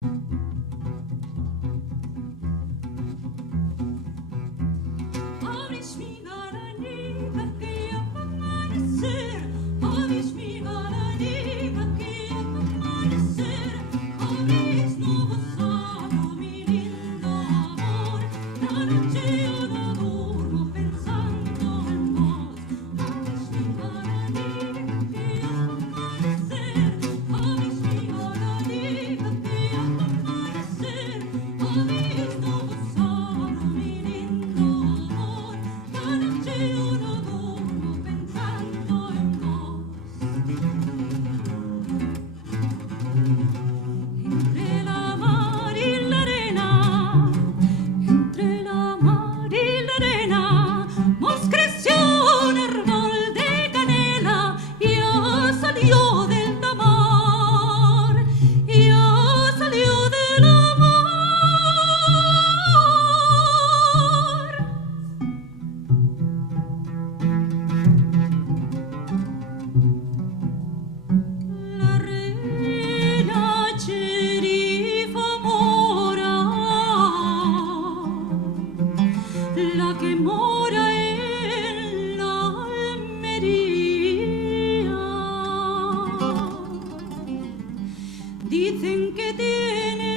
Abrís mi granita que ya va a amanecer, abrís mi granita que ya va a amanecer, abrís nuevo mi lindo amor, la noche yo no durmo pensando en vos, abrís mi granita que ya va a amanecer, abrís mi granita que ya va a amanecer, abrís nuevo mi lindo amor, la noche yo no durmo pensando en vos. Entre la mar y la arena, entre la mar y la arena, nos creció un árbol de canela, ya salió del tamar, ya salió del amor. La reina cherifa mora, la que mora en la Almería. Dicen que tiene